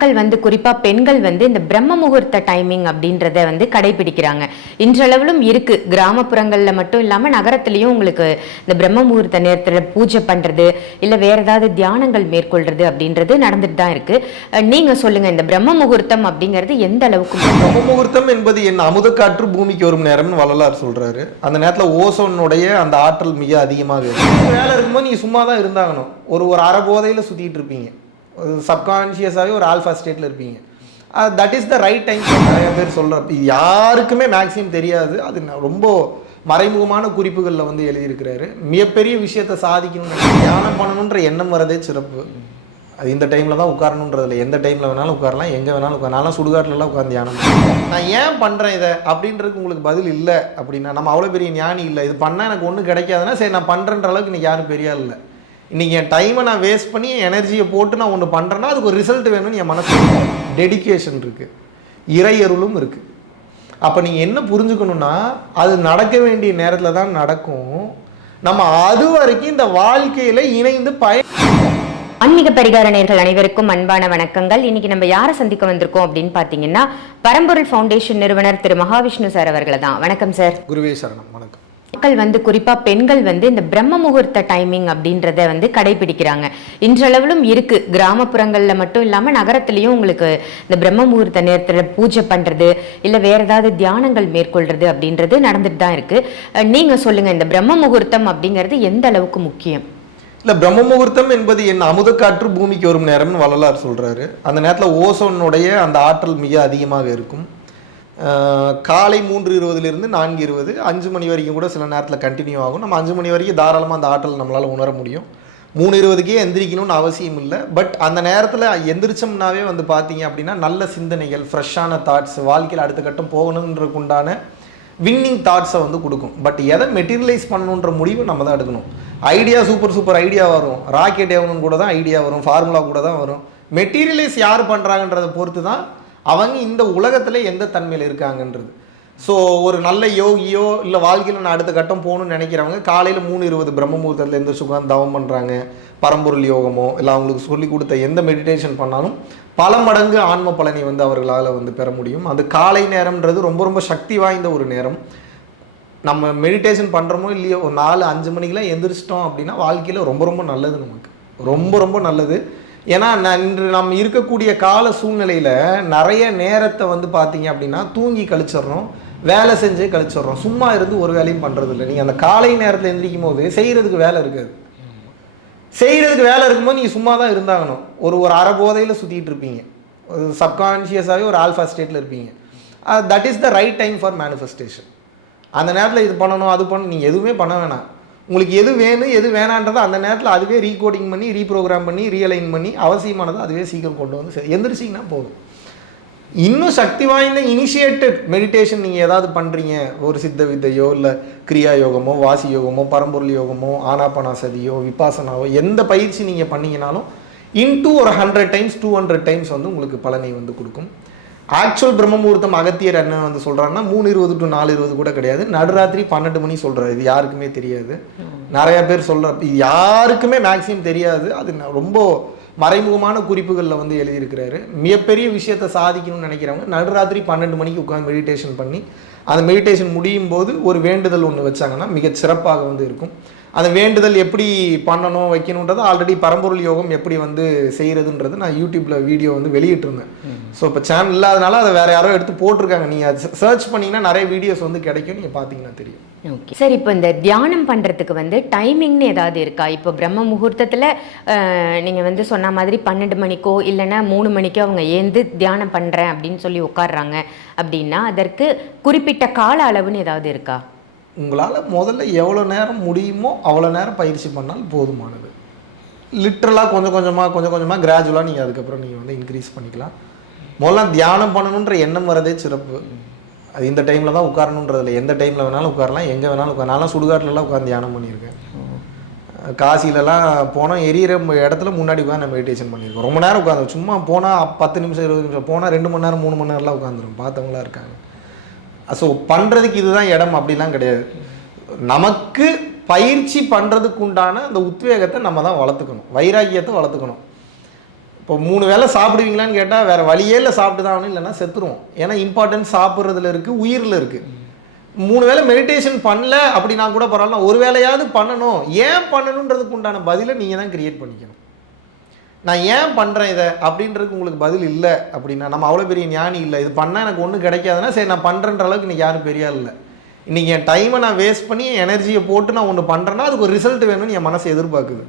மக்கள் வந்து குறிப்பாக பெண்கள் வந்து இந்த பிரம்ம முகூர்த்த டைமிங் அப்படின்றத வந்து கடைபிடிக்கிறாங்க. இன்றளவிலும் இருக்குது கிராமப்புறங்களில் மட்டும் இல்லாமல் நகரத்துலேயும் உங்களுக்கு இந்த பிரம்ம முகூர்த்த நேரத்தில் பூஜை பண்ணுறது இல்லை வேறு ஏதாவது தியானங்கள் மேற்கொள்கிறது அப்படின்றது நடந்துட்டு தான் இருக்குது நீங்கள் சொல்லுங்கள் இந்த பிரம்ம முகூர்த்தம் அப்படிங்கிறது எந்த அளவுக்கு பிரம்ம முகூர்த்தம் என்பது என் அமுதக்காற்று பூமிக்கு வரும் நேரம்னு வள்ளலார் சொல்கிறாரு அந்த நேரத்தில் ஓசோனுடைய அந்த ஆற்றல் மிக அதிகமாக இருக்கும். வேலை இருக்கும்போது நீங்கள் சும்மா தான் இருந்தாகணும். ஒரு ஒரு அரை போதையில் சுற்றிட்டு இருப்பீங்க. சப்கான்ஷியஸாகவே ஒரு ஆல்ஃபா ஸ்டேட்டில் இருப்பீங்க. That is the right time நிறைய பேர் சொல்ற யாருக்குமே மேக்ஸிமம் தெரியாது. அது ரொம்ப மறைமுகமான குறிப்புகளில் வந்து எழுதியிருக்கிறாரு. மிகப்பெரிய விஷயத்தை சாதிக்கணும் தியானம் பண்ணணுன்ற எண்ணம் வரதே சிறப்பு. அது இந்த டைமில் தான் உட்காரணுன்றதில்ல. எந்த டைமில் வேணாலும் உட்காரலாம். எங்கே வேணாலும் உட்காரலாம். சுடுகாட்டிலலாம் உட்காந்து தியானம் நான் ஏன் பண்ணுறேன் இதை அப்படின்றதுக்கு உங்களுக்கு பதில் இல்லை அப்படின்னா நம்ம அவ்வளோ பெரிய ஞானி இல்லை. இது பண்ணால் எனக்கு ஒன்றும் கிடைக்காதுன்னா சரி நான் பண்ணுறன்ற அளவுக்கு இன்னைக்கு யாரும் பெரிய இல்லை. இன்றைக்கி என் டைமை நான் வேஸ்ட் பண்ணி என் எனர்ஜியை போட்டு நான் ஒன்று பண்ணுறேன்னா அதுக்கு ஒரு ரிசல்ட் வேணும்னு என் மனசு டெடிகேஷன் இருக்குது இறையருளும் இருக்குது அப்போ நீங்கள் என்ன புரிஞ்சுக்கணும்னா அது நடக்க வேண்டிய நேரத்தில் தான் நடக்கும். நம்ம அது வரைக்கும் இந்த வாழ்க்கையில் இணைந்து பய ஆன்மீக பரிகார நேர்கள் அனைவருக்கும் அன்பான வணக்கங்கள். இன்னைக்கு நம்ம யாரை சந்திக்க வந்திருக்கோம் அப்படின்னு பாத்தீங்கன்னா பரம்பொருள் ஃபவுண்டேஷன் நிறுவனர் திரு மகாவிஷ்ணு சார் அவர்களை தான் வணக்கம் சார். குருவே சரணம். வணக்கம். மக்கள் வந்து குறிப்பா பெண்கள் வந்து இந்த பிரம்ம முகூர்த்த டைமிங் அப்படின்றத வந்து கடைபிடிக்கிறாங்க. இன்றளவிலும் இருக்கு. கிராமப்புறங்கள்ல மட்டும் இல்லாம நகரத்திலயும் உங்களுக்கு இந்த பிரம்ம முகூர்த்த நேரத்துல பூஜை பண்றது இல்ல வேற ஏதாவது தியானங்கள் மேற்கொள்றது அப்படின்றது நடந்துட்டு தான் இருக்கு. நீங்கள் நீங்க சொல்லுங்க இந்த பிரம்ம முகூர்த்தம் அப்படிங்கிறது எந்த அளவுக்கு முக்கியம்? இல்லை பிரம்ம முகூர்த்தம் என்பது என் அமுதக்காற்று பூமிக்கு வரும் நேரம்னு வள்ளலார் சொல்றாரு. அந்த நேரத்தில் ஓசோனுடைய அந்த ஆற்றல் மிக அதிகமாக இருக்கும். காலை மூன்று இருபதுலேருந்து நான்கு இருபது அஞ்சு மணி வரைக்கும் கூட சில நேரத்தில் கண்டினியூ ஆகும். நம்ம அஞ்சு மணி வரைக்கும் தாராளமாக அந்த ஆற்றல் நம்மளால் உணர முடியும். மூணு இருபதுக்கே எந்திரிக்கணும்னு அவசியம் இல்லை. பட் அந்த நேரத்தில் எந்திரிச்சோம்னாவே வந்து பார்த்தீங்க அப்படின்னா நல்ல சிந்தனைகள் ஃப்ரெஷ்ஷான தாட்ஸ் வாழ்க்கையில் அடுத்த கட்டம் போகணுன்றதுக்கு உண்டான வின்னிங் தாட்ஸை வந்து கொடுக்கும். பட் எதை மெட்டீரியலைஸ் பண்ணணுன்ற முடிவு நம்ம தான் எடுக்கணும். ஐடியா சூப்பர் சூப்பர் ஐடியா வரும். ராக்கெட் ஏவணும் கூட தான் ஐடியா வரும். ஃபார்முலா கூட தான் வரும். மெட்டீரியலைஸ் யார் பண்ணுறாங்கன்றதை பொறுத்து தான் அவங்க இந்த உலகத்தில் எந்த தன்மையில் இருக்காங்கன்றது. ஸோ ஒரு நல்ல யோகியோ இல்லை வாழ்க்கையில் நான் அடுத்த கட்டம் போகணும்னு நினைக்கிறவங்க காலையில் மூணு இருபது பிரம்ம முகூர்த்தத்தில் எந்த சுகம் தவம் பண்ணுறாங்க பரம்பொருள் யோகமோ இல்லை அவங்களுக்கு சொல்லி கொடுத்த எந்த மெடிடேஷன் பண்ணாலும் பல மடங்கு ஆன்ம பலனை வந்து அவர்களால் வந்து பெற முடியும். அது காலை நேரம்ன்றது ரொம்ப ரொம்ப சக்தி வாய்ந்த ஒரு நேரம். நம்ம மெடிடேஷன் பண்ணுறோமோ இல்லையோ ஒரு நாலு அஞ்சு மணிக்கெலாம் எந்திரிச்சிட்டோம் அப்படின்னா வாழ்க்கையில் ரொம்ப ரொம்ப நல்லது நமக்கு. ரொம்ப ரொம்ப நல்லது. ஏன்னா நான் இன்று நம்ம இருக்கக்கூடிய கால சூழ்நிலையில் நிறைய நேரத்தை வந்து பார்த்தீங்க அப்படின்னா தூங்கி கழிச்சிடுறோம் வேலை செஞ்சே கழிச்சிடுறோம் சும்மா இருந்து ஒரு வேலையும் பண்ணுறது இல்லை நீங்கள் அந்த காலை நேரத்தில் எந்திரிக்கும் போது செய்கிறதுக்கு வேலை இருக்காது செய்கிறதுக்கு வேலை இருக்கும்போது நீங்கள் சும்மா தான் இருந்தாகணும். ஒரு ஒரு அரை போதையில் சுற்றிட்டு இருப்பீங்க. ஒரு சப்கான்ஷியஸாகவே ஒரு ஆல்ஃபா ஸ்டேட்டில் இருப்பீங்க. That is the right time for manifestation அந்த நேரத்தில் இது பண்ணணும் அது பண்ணணும் நீங்கள் எதுவுமே பண்ண வேணாம். உங்களுக்கு எது வேணும் எது வேணான்றதை அந்த நேரத்தில் அதுவே ரீகோடிங் பண்ணி ரீப்ரோக்ராம் பண்ணி ரீஅலைன் பண்ணி அவசியமானதை அதுவே சீக்கிரம் கொண்டு வந்து எந்திரிச்சிங்கன்னா போதும். இன்னும் சக்தி வாய்ந்த இனிஷியேட்டட் மெடிடேஷன் நீங்கள் ஏதாவது பண்ணுறீங்க ஒரு சித்த வித்தையோ இல்லை கிரியா யோகமோ வாசி யோகமோ பரம்பொருள் யோகமோ ஆனாபனாசதியோ விபாசனாவோ எந்த பயிற்சி நீங்கள் பண்ணீங்கனாலும் இன்டூ ஒரு hundred times two hundred times வந்து உங்களுக்கு பலனை வந்து கொடுக்கும். ஆக்சுவல் பிரம்ம முகூர்த்தம் அகத்தியர் என்ன வந்து சொல்கிறாங்கன்னா மூணு இருபது டு நாலு இருபது கூட கிடையாது. நடுராத்திரி பன்னெண்டு மணி சொல்கிறாரு இது யாருக்குமே தெரியாது. நிறைய பேர் சொல்கிற இது யாருக்குமே மேக்ஸிமம் தெரியாது. அது ரொம்ப மறைமுகமான குறிப்புகளில் வந்து எழுதியிருக்கிறாரு. மிகப்பெரிய விஷயத்தை சாதிக்கணும்னு நினைக்கிறவங்க நடுராத்திரி பன்னெண்டு மணிக்கு உட்காந்து மெடிடேஷன் பண்ணி அந்த மெடிடேஷன் முடியும் போது ஒரு வேண்டுதல் ஒன்று வச்சாங்கன்னா மிக சிறப்பாக வந்து இருக்கும். அந்த வேண்டுதல் எப்படி பண்ணணும் வைக்கணுன்றது ஆல்ரெடி பரம்பொருள் யோகம் எப்படி வந்து செய்கிறதுன்றது நான் யூடியூப்பில் வீடியோ வந்து வெளியிட்டிருந்தேன். ஸோ இப்போ சேனல் இல்லாதனால அதை வேறு யாரோ எடுத்து போட்டிருக்காங்க. நீங்கள் அது சர்ச் பண்ணிங்கன்னா நிறைய வீடியோஸ் வந்து கிடைக்கும். நீங்கள் பார்த்தீங்கன்னா தெரியும். ஓகே சார் இப்போ இந்த தியானம் பண்றதுக்கு வந்து டைமிங்னு ஏதாவது இருக்கா? இப்போ பிரம்ம முகூர்த்தத்துல அஹ், நீங்க வந்து சொன்ன மாதிரி பன்னெண்டு மணிக்கோ இல்லைன்னா மூணு மணிக்கோ அவங்க ஏந்து தியானம் பண்றேன் அப்படின்னு சொல்லி உட்கார்றாங்க அப்படின்னா அதற்கு குறிப்பிட்ட கால அளவுன்னு ஏதாவது இருக்கா? உங்களால் முதல்ல எவ்வளோ நேரம் முடியுமோ அவ்வளோ நேரம் பயிற்சி பண்ணால் போதுமானது. லிட்ரலாக கொஞ்சம் கொஞ்சமாக கொஞ்சம் கொஞ்சமாக கிராஜுவலாக நீங்கள் அதுக்கப்புறம் நீங்கள் வந்து இன்க்ரீஸ் பண்ணிக்கலாம். முதல்ல தியானம் பண்ணணுன்ற எண்ணம் வரதே சிறப்பு. அது இந்த டைமில் தான் உட்காரணுன்றதில்ல எந்த டைமில் வேணாலும் உட்காரலாம் எங்கே வேணாலும் உட்கார நான்லாம் சுடுகாட்டிலலாம் உட்காந்து தியானம் பண்ணியிருக்கேன். காசிலலாம் போனால் எரியிற இடத்துல முன்னாடி உட்காந்து நான் மெடிடேஷன் பண்ணியிருக்கோம். ரொம்ப நேரம் உட்காந்து சும்மா போனால் பத்து நிமிஷம் இருபது நிமிஷம் போனால் ரெண்டு மணி நேரம் மூணு மணி நேரம்லாம் உட்காந்துரும் பார்த்தவங்களாம் இருக்காங்க. ஸோ பண்ணுறதுக்கு இதுதான் இடம் அப்படிலாம் கிடையாது. நமக்கு பயிற்சி பண்ணுறதுக்கு உண்டான அந்த உத்வேகத்தை நம்ம தான் வளர்த்துக்கணும். வைராக்கியத்தை வளர்த்துக்கணும். இப்போ மூணு வேளை சாப்பிடுவீங்களான்னு கேட்டால் வேறு வழியே இல்லை சாப்பிட்டு தான் ஆகணும் இல்லைன்னா செத்துருவோம். ஏன்னா இம்பார்ட்டன்ஸ் சாப்பிட்றதுல இருக்குது உயிரில் இருக்குது மூணு வேளை மெடிடேஷன் பண்ணல அப்படின்னா கூட பரவாயில்ல ஒரு வேலையாவது பண்ணணும். ஏன் பண்ணணுன்றதுக்கு உண்டான பதிலை நீங்கள் தான் கிரியேட் பண்ணிக்கணும். நான் ஏன் பண்ணுறேன் இதை அப்படின்றதுக்கு உங்களுக்கு பதில் இல்லை அப்படின்னா நம்ம அவ்வளோ பெரிய ஞானி இல்லை. இது பண்ணால் எனக்கு ஒன்றும் கிடைக்காதுன்னா சரி நான் பண்ணுறன்ற அளவுக்கு இன்னைக்கு யாரும் பெரிய இல்லை. இன்றைக்கி என் டைமை நான் வேஸ்ட் பண்ணி என் எனர்ஜியை போட்டு நான் ஒன்று பண்ணுறேன்னா அதுக்கு ஒரு ரிசல்ட் வேணும்னு என் மனசு எதிர்பார்க்குது.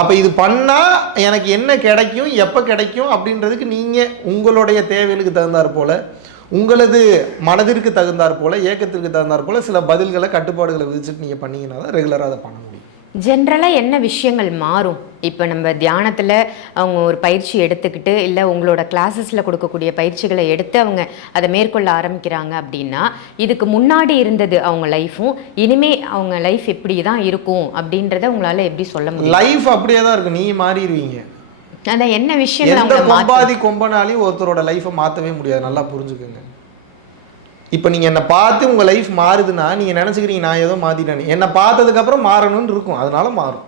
அப்போ இது பண்ணால் எனக்கு என்ன கிடைக்கும் எப்போ கிடைக்கும் அப்படின்றதுக்கு நீங்கள் உங்களுடைய தேவைகளுக்கு தகுந்தாற் போல் உங்களது மனதிற்கு தகுந்தாற் போல் ஏக்கத்திற்கு தகுந்தாற் போல் சில பதில்களை கட்டுப்பாடுகளை விதிச்சுட்டு நீங்கள் பண்ணிங்கன்னா தான் ரெகுலராக அதை பண்ண முடியும். ஜென்ரலாக என்ன விஷயங்கள் மாறும்? இப்போ நம்ம தியானத்தில் அவங்க ஒரு பயிற்சி எடுத்துக்கிட்டு இல்லை உங்களோட கிளாஸஸில் கொடுக்கக்கூடிய பயிற்சிகளை எடுத்து அவங்க அதை மேற்கொள்ள ஆரம்பிக்கிறாங்க அப்படின்னா இதுக்கு முன்னாடி இருந்தது அவங்க லைஃப்பும் இனிமே அவங்க லைஃப் எப்படி தான் இருக்கும் அப்படின்றத உங்களால் எப்படி சொல்ல முடியும்? லைஃப் அப்படியே தான் இருக்கும் நீ மாறிடுவீங்க. அதான் என்ன மாற்ற கொம்பாதி கொம்பனாலையும் ஒருத்தரோட லைஃப்பை மாற்றவே முடியாது. நல்லா புரிஞ்சுக்கோங்க. இப்போ நீங்கள் என்னை பார்த்து உங்கள் லைஃப் மாறுதுன்னா நீங்கள் நினச்சிக்கிறீங்க நான் ஏதோ மாற்றிட்டேன்னு என்னை பார்த்ததுக்கப்புறம் மாறணும்னு இருக்கும். அதனால மாறும்.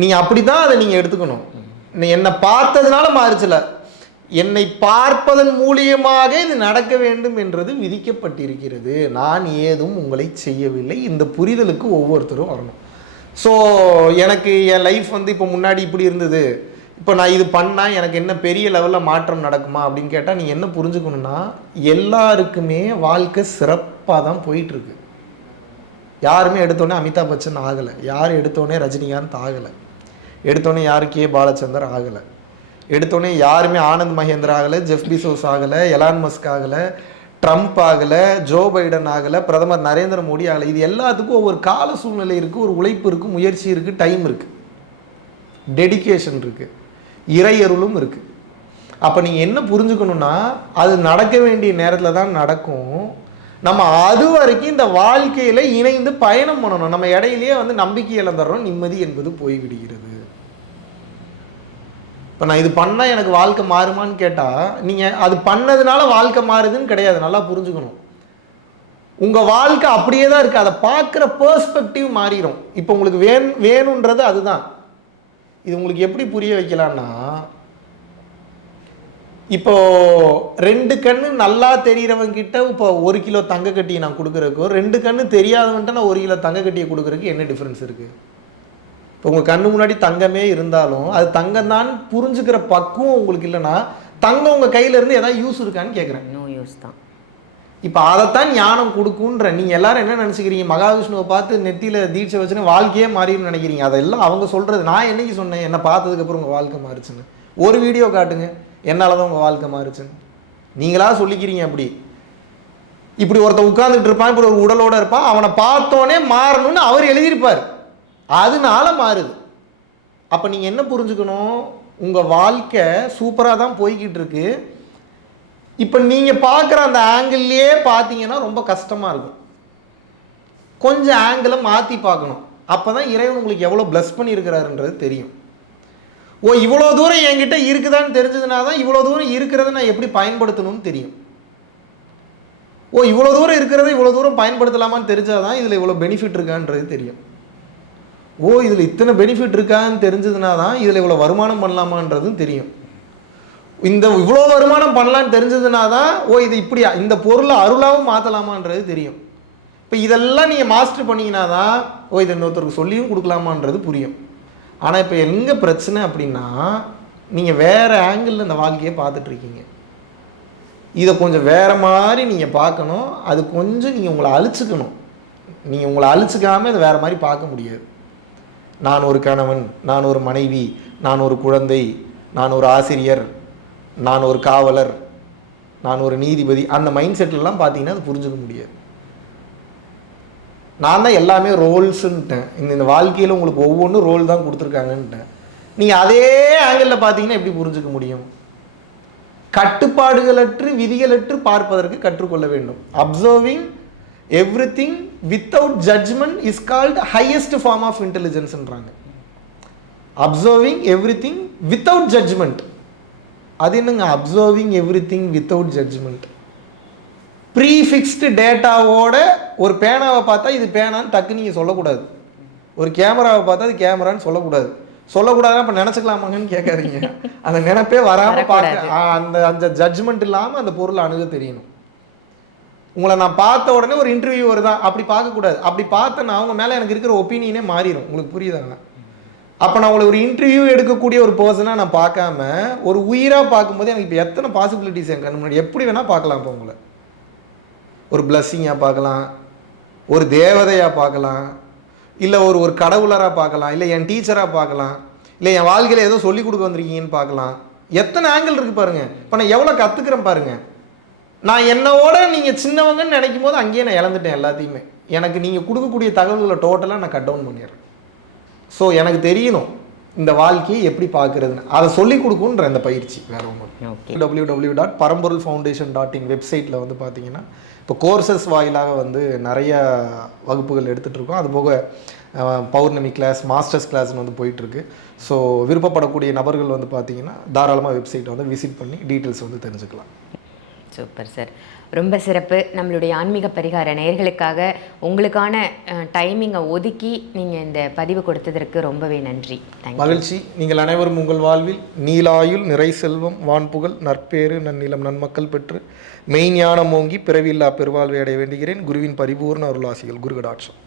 நீங்கள் அப்படி தான் அதை நீங்கள் எடுத்துக்கணும். என்னை பார்த்ததுனால மாறுச்சுல. என்னை பார்ப்பதன் மூலியமாக இது நடக்க வேண்டும் என்றது விதிக்கப்பட்டிருக்கிறது. நான் ஏதும் உங்களை செய்யவில்லை. இந்த புரிதலுக்கு ஒவ்வொருத்தரும் வரணும். ஸோ எனக்கு என் லைஃப் வந்து இப்போ முன்னாடி இப்படி இருந்தது. இப்போ நான் இது பண்ணால் எனக்கு என்ன பெரிய லெவலில் மாற்றம் நடக்குமா அப்படின்னு கேட்டால் நீ என்ன புரிஞ்சுக்கணும்னா எல்லாருக்குமே வாழ்க்கை சிறப்பாக தான் போயிட்டுருக்கு. யாருமே எடுத்தோடனே அமிதாப் பச்சன் ஆகலை. யார் எடுத்தோடனே ரஜினிகாந்த் ஆகலை. எடுத்தோடனே யாரும் கே பாலச்சந்தர் ஆகலை. எடுத்தோடனே யாருமே ஆனந்த் மகேந்திர ஆகலை ஜெஃப் பிசோஸ் ஆகலை எலான் மஸ்க் ஆகலை ட்ரம்ப் ஆகலை ஜோ பைடன் ஆகலை பிரதமர் நரேந்திர மோடி ஆகலை. இது எல்லாத்துக்கும் ஒவ்வொரு கால சூழ்நிலை இருக்குது ஒரு உழைப்பு இருக்குது முயற்சி இருக்குது டைம் இருக்குது டெடிகேஷன் இருக்குது இறையருளும் இருக்குது அப்போ நீங்கள் என்ன புரிஞ்சுக்கணும்னா அது நடக்க வேண்டிய நேரத்தில் தான் நடக்கும். நம்ம அது வரைக்கும் இந்த வாழ்க்கையில் இணைந்து பயணம் பண்ணணும். நம்ம இடையிலேயே வந்து நம்பிக்கை இழந்துடுறோம் நிம்மதி என்பது போய்விடுகிறது. இப்போ நான் இது பண்ணால் எனக்கு வாழ்க்கை மாறுமான்னு கேட்டால் நீங்கள் அது பண்ணதுனால வாழ்க்கை மாறுதுன்னு கிடையாது. நல்லா புரிஞ்சுக்கணும். உங்கள் வாழ்க்கை அப்படியே தான் இருக்குது அதை பார்க்குற பர்ஸ்பெக்டிவ் மாறிடும் இப்போ உங்களுக்கு வேணும் வேணுன்றது அதுதான். இது உங்களுக்கு எப்படி புரிய வைக்கலாம்னா இப்போ ரெண்டு கண்ணு நல்லா தெரியறவங்க கிட்ட இப்போ ஒரு கிலோ தங்க கட்டியை நான் கொடுக்குறதுக்கும் ரெண்டு கண்ணு தெரியாதவன்ட்ட நான் ஒரு கிலோ தங்க கட்டியை கொடுக்குறதுக்கு என்ன டிஃப்ரென்ஸ் இருக்குது இப்போ உங்கள் கண்ணு முன்னாடி தங்கமே இருந்தாலும் அது தங்கம் தான் புரிஞ்சுக்கிற பக்குவம் உங்களுக்கு இல்லைன்னா தங்கம் உங்கள் கையிலேருந்து எதாவது யூஸ் இருக்கான்னு கேட்குறேன் நோ யூஸ் தான். இப்போ அதைத்தான் ஞானம் கொடுக்குன்ற நீங்கள் எல்லாரும் என்ன நினச்சிக்கிறீங்க? மகாவிஷ்ணுவை பார்த்து நெத்தியில் தீட்சை வச்சுன்னு வாழ்க்கையே மாறிடும்னு நினைக்கிறீங்க. அதெல்லாம் அவங்க சொல்கிறது நான் என்னைக்கு சொன்னேன்? என்னை பார்த்ததுக்கப்புறம் உங்கள் வாழ்க்கை மாறுச்சுன்னு. ஒரு வீடியோ காட்டுங்க. என்னால் தான் உங்கள் வாழ்க்கை மாறுச்சுன்னு. நீங்களா சொல்லிக்கிறீங்க அப்படி. இப்படி ஒருத்தன் உட்கார்ந்துட்டு இருப்பான் இப்படி ஒரு உடலோட இருப்பான். அவனை பார்த்தோன்னே மாறணும்னு அவர் எழுதியிருப்பார். அதனால மாறுது. அப்போ நீங்கள் என்ன புரிஞ்சுக்கணும்? உங்கள் வாழ்க்கை சூப்பராக தான் போய்கிட்டு இருக்கு. இப்போ நீங்கள் பார்க்குற அந்த ஆங்கிள்லேயே பார்த்தீங்கன்னா ரொம்ப கஷ்டமாக இருக்கும். கொஞ்சம் ஆங்கிளை மாற்றி பார்க்கணும். அப்போ தான் இறைவன் உங்களுக்கு எவ்வளோ ப்ளஸ் பண்ணியிருக்கிறாருன்றது தெரியும். ஓ இவ்வளோ தூரம் என்கிட்ட இருக்குதான்னு தெரிஞ்சதுனா தான் இவ்வளோ தூரம் இருக்கிறத நான் எப்படி பயன்படுத்தணும்னு தெரியும். ஓ இவ்வளோ தூரம் இருக்கிறத இவ்வளோ தூரம் பயன்படுத்தலாமான்னு தெரிஞ்சால் தான் இதில் இவ்வளோ பெனிஃபிட் இருக்கான்றது தெரியும். ஓ இதில் இத்தனை பெனிஃபிட் இருக்கான்னு தெரிஞ்சதுனா தான் இதில் இவ்வளோ வருமானம் பண்ணலாமான்றதும் தெரியும். இந்த இவ்வளோ வருமானம் பண்ணலான்னு தெரிஞ்சதுனா தான் ஓ இது இப்படியா? இந்த பொருளை அருளாகவும் மாற்றலாமான்றது தெரியும். இப்போ இதெல்லாம் நீங்கள் மாஸ்டர் பண்ணீங்கன்னா தான் ஓ இதை இன்னொருத்தருக்கு சொல்லியும் கொடுக்கலாமான்றது புரியும். ஆனால் இப்போ எங்கே பிரச்சனை அப்படின்னா நீங்கள் வேறு ஆங்கிளில் இந்த வாழ்க்கையை பார்த்துட்ருக்கீங்க. இதை கொஞ்சம் வேறு மாதிரி நீங்கள் பார்க்கணும். அது கொஞ்சம் நீங்கள் உங்களை அழிச்சுக்கணும். நீங்கள் உங்களை அழிச்சிக்காமல் இதை வேறு மாதிரி பார்க்க முடியாது. நான் ஒரு கணவன் நான் ஒரு மனைவி நான் ஒரு குழந்தை நான் ஒரு ஆசிரியர் நான் ஒரு காவலர் நான் ஒரு நீதிபதி அந்த மைண்ட் செட்லலாம் பார்த்தீங்கன்னா அது புரிஞ்சுக்க முடியாது. நான் தான் எல்லாமே ரோல்ஸுன்ட்டேன் இந்த இந்த வாழ்க்கையில் உங்களுக்கு ஒவ்வொன்றும் ரோல் தான் கொடுத்துருக்காங்கன்ட்டேன் நீங்கள் அதே ஆங்கிளில் பார்த்தீங்கன்னா எப்படி புரிஞ்சுக்க முடியும்? கட்டுப்பாடுகளற்று விதிகளற்று பார்ப்பதற்கு கற்றுக்கொள்ள வேண்டும். Observing everything without judgement is called highest form of இன்டெலிஜென்ஸ்ன்றாங்க observing everything without judgement அது என்னங்க? Observing everything without judgement prefixed டேட்டாவோட ஒரு பேனாவை பார்த்தா இது பேனான்னு டக்கு நீங்கள் சொல்லக்கூடாது. ஒரு கேமராவை பார்த்தா அது கேமரான்னு சொல்லக்கூடாது. சொல்லக்கூடாதுன்னா அப்ப நினைச்சுக்கலாமாங்கன்னு கேட்காதீங்க. அந்த நினைப்பே வராம பார்க்க அந்த அந்த ஜட்ஜ்மெண்ட் இல்லாம அந்த பொருளை அணுக தெரியணும். உங்களை நான் பார்த்த உடனே ஒரு இன்டர்வியூ வருதான் அப்படி பார்க்கக்கூடாது. அப்படி பார்த்தேன்னா அவங்க மேலே எனக்கு இருக்கிற ஒப்பீனியனே மாறிடும் உங்களுக்கு புரியுதாங்க அப்போ நான் உங்களை ஒரு இன்டர்வியூ எடுக்கக்கூடிய ஒரு பர்சனாக நான் பார்க்காம ஒரு உயிராக பார்க்கும்போது எனக்கு இப்போ எத்தனை பாசிபிலிட்டிஸ் என் கண்ணு முன்னாடி? எப்படி வேணால் பார்க்கலாம் இப்போ உங்களை. ஒரு பிளஸ்ஸிங்காக பார்க்கலாம் ஒரு தேவதையாக பார்க்கலாம் இல்லை ஒரு ஒரு கடவுளராக பார்க்கலாம் இல்லை என் டீச்சராக பார்க்கலாம் இல்லை என் வாழ்க்கையில் ஏதோ சொல்லிக் கொடுக்க வந்திருக்கீங்கன்னு பார்க்கலாம். எத்தனை ஆங்கிள் இருக்குது பாருங்க. இப்போ நான் எவ்வளோ கற்றுக்கிறேன் பாருங்க. நான் என்னோட நீங்கள் சின்னவங்கன்னு நினைக்கும் போது அங்கேயே நான் இழந்துட்டேன் எல்லாத்தையுமே. எனக்கு நீங்கள் கொடுக்கக்கூடிய தகவல்களை டோட்டலாக நான் கட் டவுன் பண்ணிடுறேன். ஸோ எனக்கு தெரியணும் இந்த வாழ்க்கையை எப்படி பார்க்குறதுன்னு. அதை சொல்லிக் கொடுக்குன்ற இந்த பயிற்சி. வேற ஒன்றும் okay W W dot Paramporul foundation dot in வெப்சைட்டில் வந்து பார்த்தீங்கன்னா இப்போ கோர்சஸ் வாயிலாக வந்து நிறைய வகுப்புகள் எடுத்துகிட்டு இருக்கோம். அது போக பௌர்ணமி கிளாஸ் மாஸ்டர்ஸ் கிளாஸ்னு வந்து போயிட்டுருக்கு. ஸோ விருப்பப்படக்கூடிய நபர்கள் வந்து பார்த்தீங்கன்னா தாராளமாக வெப்சைட்டை வந்து விசிட் பண்ணி டீட்டெயில்ஸ் வந்து தெரிஞ்சுக்கலாம். சூப்பர் சார் ரொம்ப சிறப்பு. நம்மளுடைய ஆன்மீக பரிகார நேர்களுக்காக உங்களுக்கான டைமிங்கை ஒதுக்கி நீங்கள் இந்த பதிவு கொடுத்ததற்கு ரொம்பவே நன்றி. மகிழ்ச்சி. நீங்கள் அனைவரும் உங்கள் வாழ்வில் நீலாயுள் நிறை செல்வம் வான்புகழ் நற்பேறு நன்னிலம் நன்மக்கள் பெற்று மெய்ஞானம் ஓங்கி பிறவில்லா பெருவாழ்வை அடைய வேண்டுகிறேன். குருவின் பரிபூர்ண அருளாசிகள். குருகடாட்சம்.